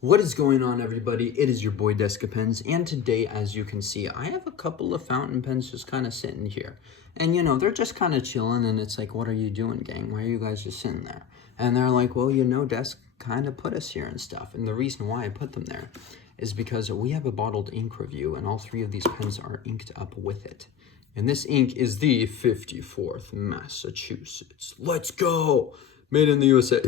What is going on, everybody? It is your boy Descapens, and today, as you can see, I have a couple of fountain pens just kind of sitting here. And they're just kind of chilling, and it's like, what are you doing, gang? Why are you guys just sitting there? And they're like, well, Desk kind of put us here and stuff. And the reason why I put them there is because we have a bottled ink review, and all three of these pens are inked up with it. And this ink is the 54th Massachusetts. Let's go! Made in the USA.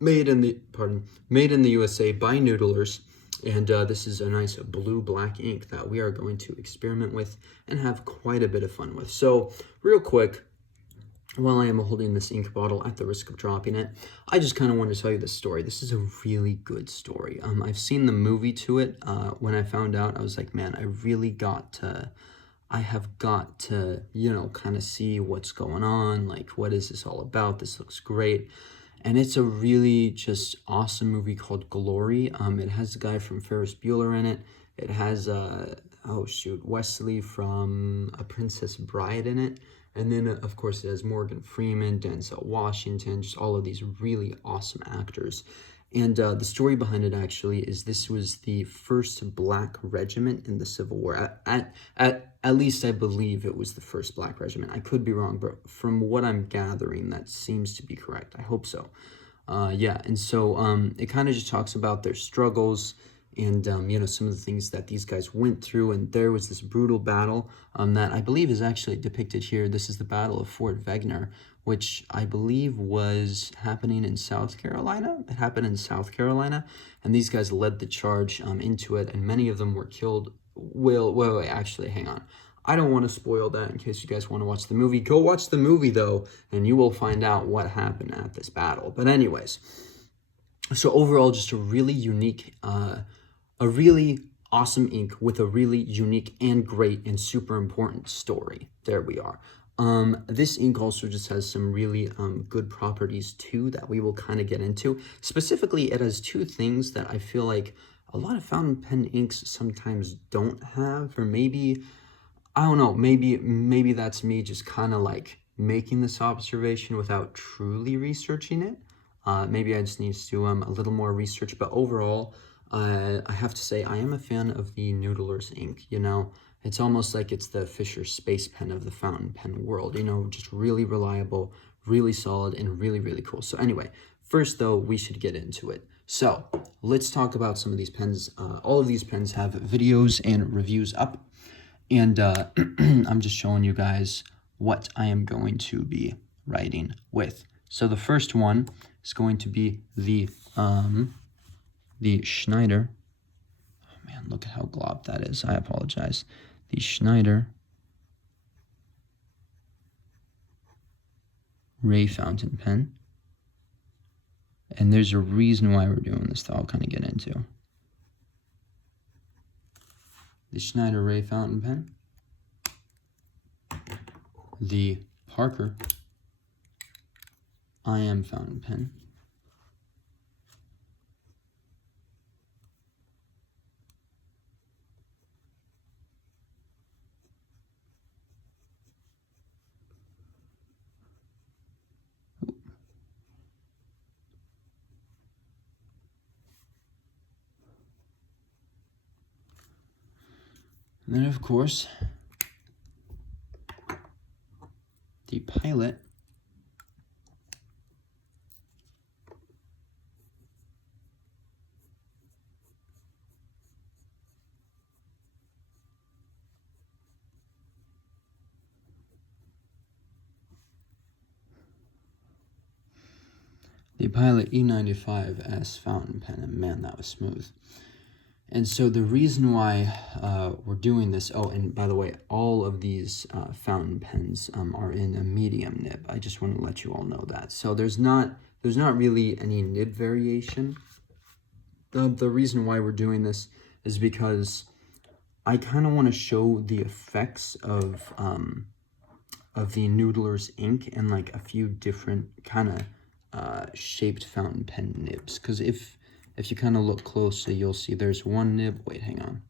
Made in the USA by Noodlers, and this is a nice blue-black ink that we are going to experiment with and have quite a bit of fun with. So, real quick, while I am holding this ink bottle at the risk of dropping it, I just kind of want to tell you this story. This is a really good story. I've seen the movie to it. When I found out, I was like, man, I have got to, kind of see what's going on. Like, what is this all about? This looks great. And it's a really just awesome movie called Glory. It has the guy from Ferris Bueller in it. It has, Wesley from A Princess Bride in it. And then, of course, it has Morgan Freeman, Denzel Washington, just all of these really awesome actors. And the story behind it actually is this was the first black regiment in the Civil War. At least I believe it was the first black regiment. I could be wrong, but from what I'm gathering, that seems to be correct. I hope so. And so it kind of just talks about their struggles and, some of the things that these guys went through. And there was this brutal battle that I believe is actually depicted here. This is the Battle of Fort Wagner, which I believe was happening in South Carolina. It happened in South Carolina, and these guys led the charge into it, and many of them were killed. Wait, actually, hang on. I don't want to spoil that in case you guys want to watch the movie. Go watch the movie, though, and you will find out what happened at this battle. But anyways, so overall, just a really unique, a really awesome ink with a really unique and great and super important story. There we are. This ink also just has some really good properties too that we will kind of get into. Specifically, it has two things that I feel like a lot of fountain pen inks sometimes don't have, or maybe, I don't know, maybe that's me just kind of like making this observation without truly researching it. Maybe I just need to do a little more research, but overall, I have to say I am a fan of the Noodlers ink, It's almost like it's the Fisher Space Pen of the fountain pen world, just really reliable, really solid, and really, really cool. So anyway, first though, we should get into it. So let's talk about some of these pens. All of these pens have videos and reviews up, and I'm just showing you guys what I am going to be writing with. So the first one is going to be the Schneider. Oh man, look at how globbed that is. I apologize. The Schneider Ray fountain pen. And there's a reason why we're doing this that I'll kind of get into. The Schneider Ray fountain pen. The Parker I Am fountain pen. And then, of course, the Pilot E95S fountain pen, and man, that was smooth. And so the reason why we're doing this, oh, and by the way, all of these fountain pens are in a medium nib. I just want to let you all know that. So there's not really any nib variation. The reason why we're doing this is because I kind of want to show the effects of the Noodler's ink and like a few different kind of shaped fountain pen nibs. Because if you kind of look closely, you'll see there's one nib. Wait, hang on.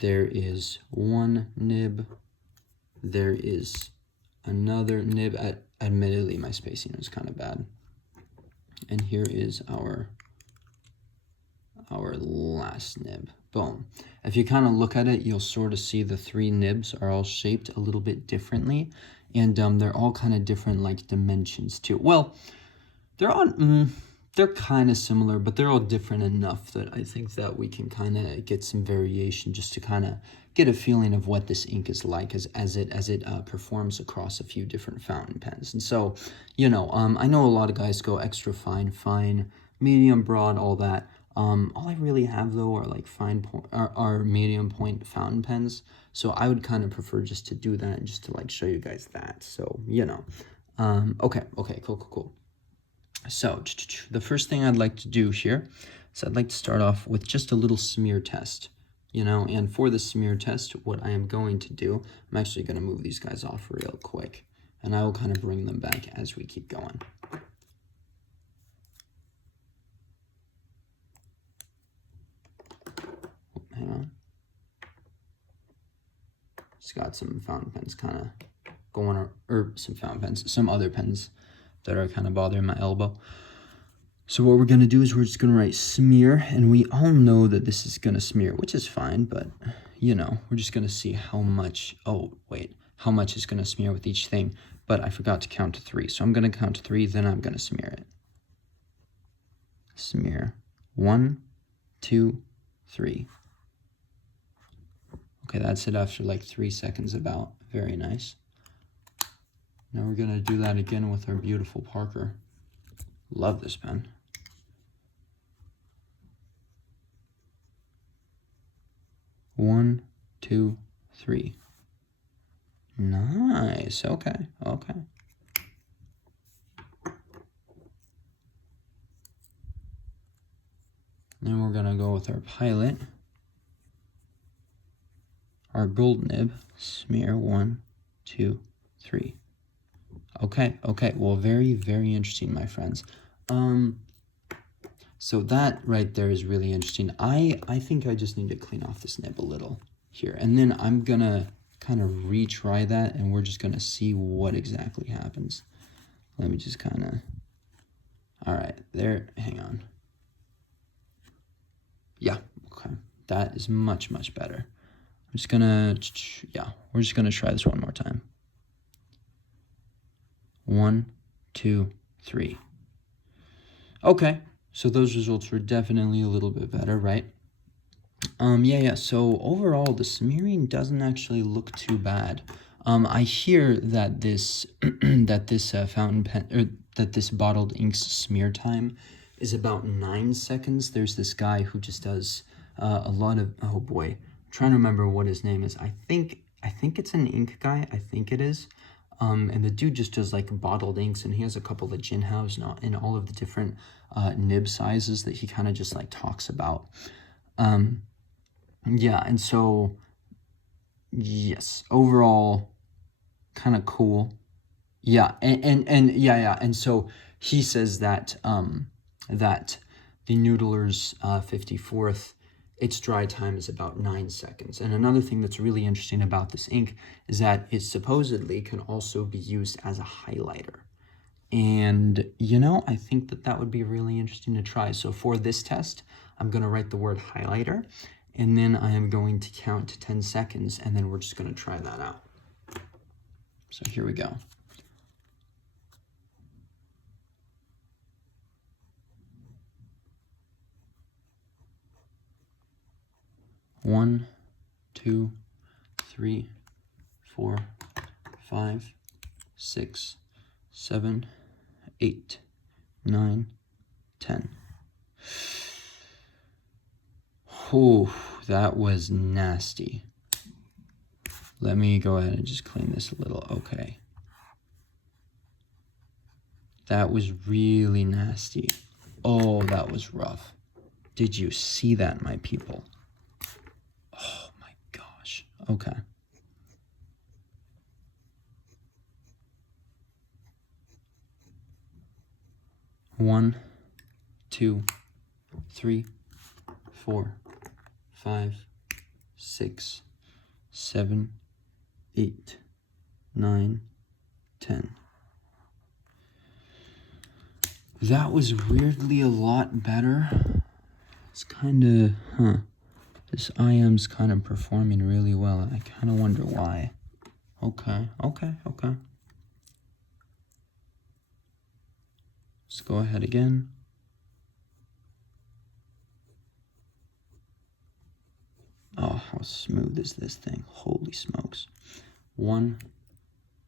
There is one nib. There is another nib. Admittedly, my spacing was kind of bad. And here is our our last nib. Boom. If you kind of look at it, you'll sort of see the 3 nibs are all shaped a little bit differently, and they're all kind of different like dimensions too. Well, they're all they're kind of similar, but they're all different enough that I think that we can kind of get some variation just to kind of get a feeling of what this ink is like as it performs across a few different fountain pens. And so, you know, I know a lot of guys go extra fine, medium, broad, all that. All I really have though are like fine point are medium point fountain pens. So I would kind of prefer just to do that and just to like show you guys that. So, you know, okay, cool. So the first thing I'd like to do here is I'd like to start off with just a little smear test, you know, and for the smear test, what I am going to do, I'm actually going to move these guys off real quick, and I will kind of bring them back as we keep going. Hang on. Just got some fountain pens kind of going, or some other pens that are kind of bothering my elbow. So what we're going to do is we're just going to write smear, and we all know that this is going to smear, which is fine, but, you know, we're just going to see how much, how much is going to smear with each thing, but I forgot to count to 3, so I'm going to count to 3, then I'm going to smear it. Smear. 1, 2, 3. Okay, that's it after like 3 seconds about. Very nice. Now we're going to do that again with our beautiful Parker. Love this pen. One, 2, 3. Nice. Okay. Then we're going to go with our Pilot. Our gold nib. Smear. 1, 2, 3. Okay. Well, very, very interesting, my friends. So that right there is really interesting. I think I just need to clean off this nib a little here. And then I'm going to kind of retry that, and we're just going to see what exactly happens. Let me just kind of... All right, there. Hang on. Yeah, okay. That is much, much better. I'm just going to... Yeah, we're just going to try this one more time. 1, 2, 3. Okay, so those results were definitely a little bit better, right? Yeah, so overall the smearing doesn't actually look too bad. I hear that this fountain pen, or that this bottled ink's smear time is about 9 seconds. There's this guy who just does a lot of, oh boy, I'm trying to remember what his name is. I think it's an ink guy. I think it is. And the dude just does like bottled inks, and he has a couple of Jinhaos in all of the different nib sizes that he kind of just like talks about. Yeah, and so yes, overall kind of cool. Yeah, and so he says that that the Noodler's 54th, its dry time is about 9 seconds. And another thing that's really interesting about this ink is that it supposedly can also be used as a highlighter. And, you know, I think that would be really interesting to try. So for this test, I'm going to write the word highlighter, and then I am going to count to 10 seconds, and then we're just going to try that out. So here we go. One, 2, 3, 4, 5, 6, 7, 8, 9, 10. Oh, that was nasty. Let me go ahead and just clean this a little. Okay. That was really nasty. Oh, that was rough. Did you see that, my people? Oh my gosh. Okay. One, 2, 3, 4, 5, 6, 7, 8, 9, 10. That was weirdly a lot better. It's kind of, this IM's kind of performing really well, and I kind of wonder why. Okay. Let's go ahead again. Oh, how smooth is this thing? Holy smokes. 1,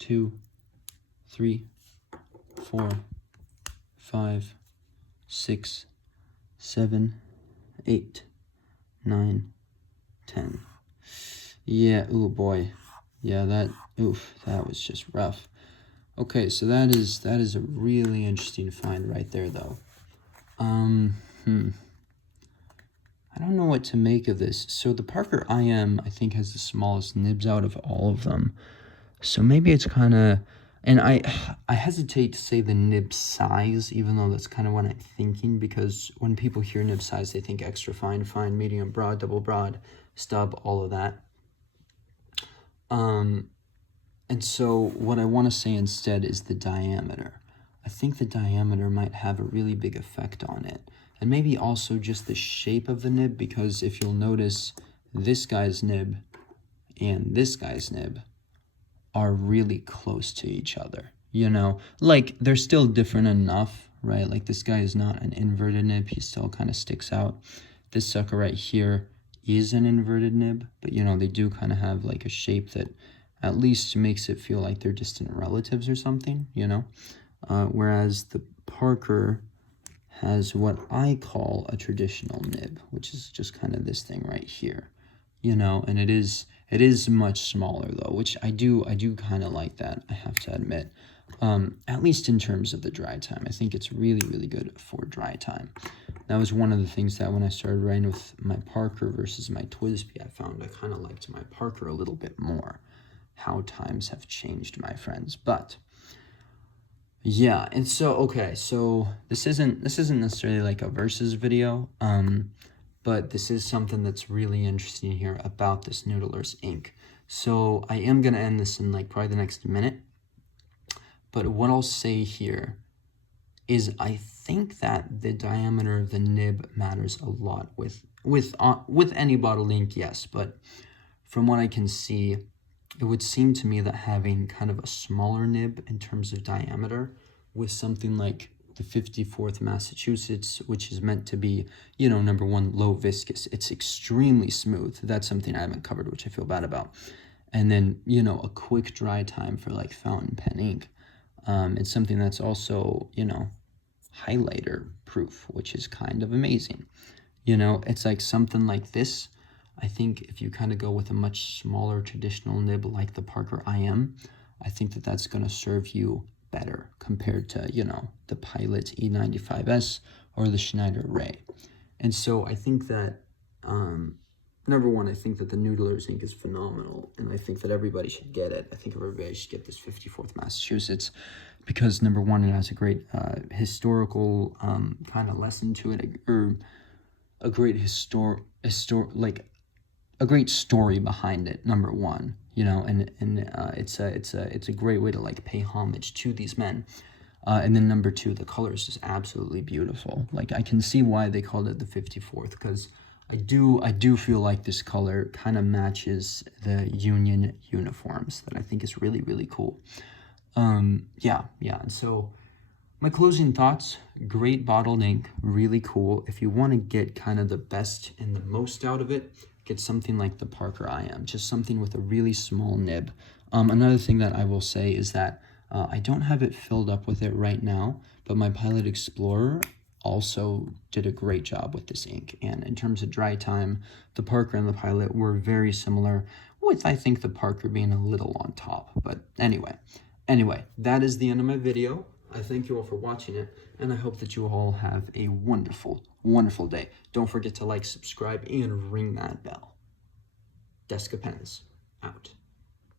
2, 3, 4, 5, 6, 7, 8, 9, 10. Yeah, oh boy. Yeah, that was just rough. Okay, so that is a really interesting find right there, though. I don't know what to make of this. So the Parker IM, I think, has the smallest nibs out of all of them. So maybe it's kind of, and I hesitate to say the nib size, even though that's kind of what I'm thinking, because when people hear nib size, they think extra fine, fine, medium, broad, double broad, stub, all of that. And so what I want to say instead is the diameter. I think the diameter might have a really big effect on it. And maybe also just the shape of the nib, because if you'll notice, this guy's nib and this guy's nib are really close to each other. You know, like they're still different enough, right? Like this guy is not an inverted nib. He still kind of sticks out. This sucker right here is an inverted nib, but you know, they do kind of have like a shape that at least makes it feel like they're distant relatives or something, you know? Whereas the Parker has what I call a traditional nib, which is just kind of this thing right here, you know, and it is much smaller though, which I do kind of like that, I have to admit, at least in terms of the dry time. I think it's really, really good for dry time. That was one of the things that when I started writing with my Parker versus my Twisby, I found I kind of liked my Parker a little bit more. How times have changed, my friends. But yeah, and so okay, so this isn't necessarily like a versus video, but this is something that's really interesting here about this Noodler's ink. So I am gonna end this in like probably the next minute, but what I'll say here is I think that the diameter of the nib matters a lot with any bottled ink, yes, but from what I can see, it would seem to me that having kind of a smaller nib in terms of diameter with something like the 54th Massachusetts, which is meant to be, you know, number one, low viscous. It's extremely smooth. That's something I haven't covered, which I feel bad about. And then, you know, a quick dry time for like fountain pen ink. It's something that's also, you know, highlighter proof, which is kind of amazing. You know, it's like something like this. I think if you kind of go with a much smaller traditional nib like the Parker IM, I think that that's going to serve you better compared to, you know, the Pilot E95S or the Schneider Ray. And so I think that, number one, I think that the Noodler's ink is phenomenal, and I think that everybody should get it. I think everybody should get this 54th Massachusetts because, number one, it has a great historical kind of lesson to it, or a great a great story behind it, number one, you know, and it's a great way to like pay homage to these men. And then number two, the color is just absolutely beautiful. Like I can see why they called it the 54th, because I do feel like this color kind of matches the Union uniforms that I think is really, really cool. Yeah, and so my closing thoughts, great bottled ink, really cool. If you want to get kind of the best and the most out of it, get something like the Parker IM, just something with a really small nib. Another thing that I will say is that I don't have it filled up with it right now, but my Pilot Explorer also did a great job with this ink. And in terms of dry time, the Parker and the Pilot were very similar, with I think the Parker being a little on top. But anyway, that is the end of my video. I thank you all for watching it, and I hope that you all have a wonderful, wonderful day. Don't forget to like, subscribe, and ring that bell. Descapens, out.